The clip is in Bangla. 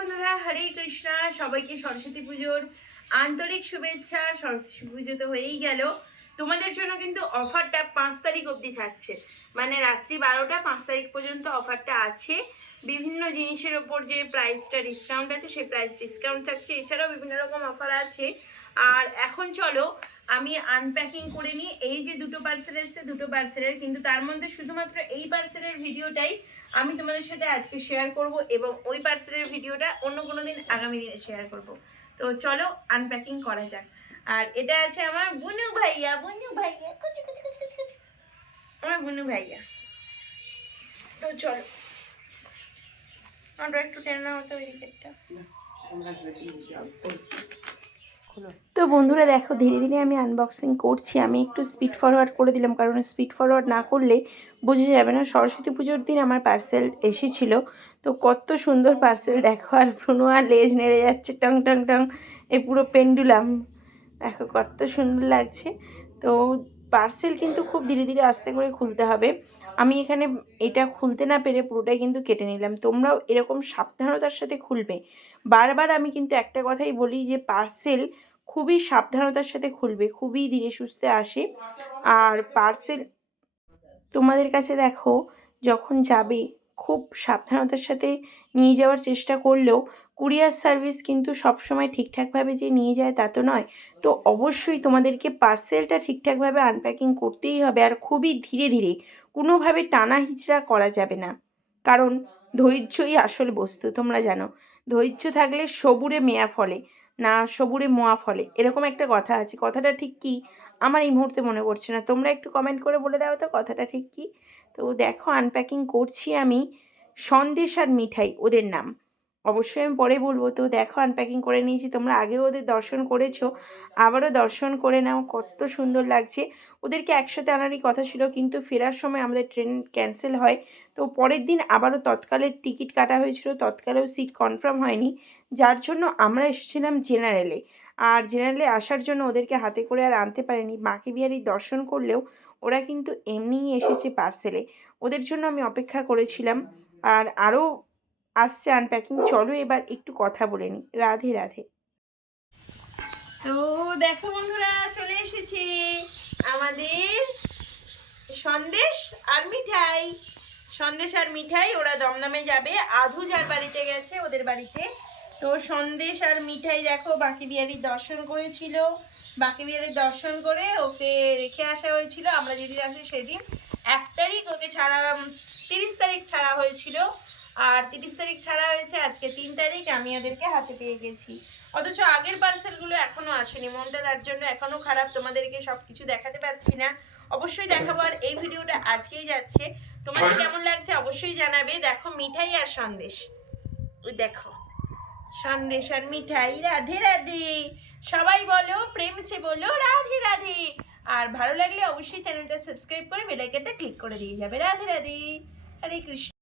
বন্ধুরা, হরে কৃষ্ণা, সবাইকে সরস্বতী পুজোর আন্তরিক শুভেচ্ছা। সরস্বতী পুজো তো হয়েই গেল। তোমাদের জন্য কিন্তু অফারটা পাঁচ তারিখ অবধি থাকছে। মানে রাত্রি বারোটা, পাঁচ তারিখ পর্যন্ত অফারটা আছে। বিভিন্ন জিনিসের ওপর যে প্রাইসটা ডিসকাউন্ট আছে, সেই প্রাইস ডিসকাউন্ট থাকছে। এছাড়াও বিভিন্ন রকম অফার আছে। আর এখন চলো, আমি আনপ্যাকিং করে নিই। এই যে দুটো পার্সেল এসছে, দুটো পার্সেলের কিন্তু তার মধ্যে শুধুমাত্র এই পার্সেলের ভিডিওটাই আমি তোমাদের সাথে আজকে শেয়ার করব এবং ওই পার্সেলের ভিডিওটা অন্য কোনো দিন আগামী দিনে শেয়ার করব। তো চলো আনপ্যাকিং করা যাক। আর এটা আছে আমার বুনু ভাইয়া বুনু ভাইয়া, কুচি কুচি কুচি কুচি কুচি। আমার বুনু ভাইয়া। তো চলো। আমরা একটু টেনে নেওয়া হতো ওই দিকেরটা। তো বন্ধুরা দেখো, ধীরে ধীরে আমি আনবক্সিং করছি। আমি একটু স্পিড ফরওয়ার্ড করে দিলাম, কারণ স্পিড ফরওয়ার্ড না করলে বোঝা যাবে না। সরস্বতী পুজোর দিন আমার পার্সেল এসেছিল। তো কত সুন্দর পার্সেল দেখো আর ব্রুনো আর লেজ নেড়ে যাচ্ছে, টং টং টং, এ পুরো পেন্ডুলাম দেখো কত সুন্দর লাগছে। তো পার্সেল কিন্তু খুব ধীরে ধীরে আস্তে করে খুলতে হবে। আমি এখানে এটা খুলতে না পেরে পুরোটাই কিন্তু কেটে নিলাম। তোমরাও এরকম সাবধানতার সাথে খুলবে। বারবার আমি কিন্তু একটা কথাই বলি যে পার্সেল খুবই সাবধানতার সাথে খুলবে, খুবই ধীরে সুস্থে আসে। আর পার্সেল তোমাদের কাছে দেখো, যখন যাবে, খুব সাবধানতার সাথে নিয়ে যাওয়ার চেষ্টা করলেও কুরিয়ার সার্ভিস কিন্তু সবসময় ঠিকঠাকভাবে যে নিয়ে যায় তা তো নয়। তো অবশ্যই তোমাদেরকে পার্সেলটা ঠিকঠাকভাবে আনপ্যাকিং করতেই হবে আর খুবই ধীরে ধীরে, কোনোভাবে টানা হিচড়া করা যাবে না। কারণ ধৈর্যই আসল বস্তু, তোমরা জানো। ধৈর্য থাকলে সবুরে মেয়া ফলে। না সবুরে মোয়া ফলে। এরকম একটা কথা আছে। কথাটা ঠিক কি? আমার এই মুহূর্তে মনে পড়ছে না। তোমরা একটু কমেন্ট করে বলে দাও তো কথাটা ঠিক কি? তো দেখো আনপ্যাকিং করছি আমি সন্দেশ আর মিঠাই, ওদের নাম। অবশ্যই আমি পরে বলব। তো দেখো আনপ্যাকিং করে নিয়েছি। তোমরা আগেও ওদের দর্শন করেছ। আবারও দর্শন করে নাও। কত সুন্দর লাগছে। ওদেরকে একসাথে আনারই কথা ছিল, কিন্তু ফেরার সময় আমাদের ট্রেন ক্যান্সেল হয়। তো পরের দিন আবারও তৎকালের টিকিট কাটা হয়েছিল। তৎকালেও সিট কনফার্ম হয়নি। যার জন্য আমরা এসেছিলাম জেনারেলে আর জেনারেলে আসার জন্য ওদেরকে হাতে করে আর আনতে পারেনি। বাঁকে বিহারির দর্শন করলেও ওরা কিন্তু এমনিই এসেছে পার্সেলে ওদের জন্য আমি অপেক্ষা করেছিলাম। আর আরও আসছে আনপ্যাকিং চলো এবার একটু কথা বলে নিই। রাধে রাধে। তো দেখো বন্ধুরা, চলে এসেছে আমাদের সন্দেশ আর মিঠাই। সন্দেশ আর মিঠাই, ওরা দমদমে যাবে। আধু যার বাড়িতে গেছে, ওদের বাড়িতে। তো সন্দেশ আর মিঠাই দেখো বাকি বিহারির দর্শন করেছিল। বাকি বিহারির দর্শন করে ওকে রেখে আসা হয়েছিল। আমরা যেদিন আসি সেদিন এক তারিখ, ওকে ছাড়া তিরিশ তারিখ ছাড়া হয়েছিল। আর তিরিশ তারিখ ছাড়া হয়েছে আজকে তিন তারিখ, আমি ওদেরকে হাতে পেয়ে গেছি। অথচ আগের পার্সেলগুলো এখনও আসেনি। মনটা তার জন্য এখনও খারাপ, তোমাদেরকে সব কিছু দেখাতে পারছি না। অবশ্যই দেখাবো, আর এই ভিডিওটা আজকেই যাচ্ছে। তোমাদের কেমন লাগছে অবশ্যই জানাবে। দেখো, মিঠাই আর সন্দেশ। দেখো, সন্দেশ আর মিঠাই। রাধে রাধে। সবাই বলো, প্রেম সে বলো, রাধে রাধে। আর ভালো লাগলে অবশ্যই চ্যানেলটা সাবস্ক্রাইব করে বেলাইকেনটা ক্লিক করে দিয়ে যাবে। রাধে রাধে। হরে কৃষ্ণ।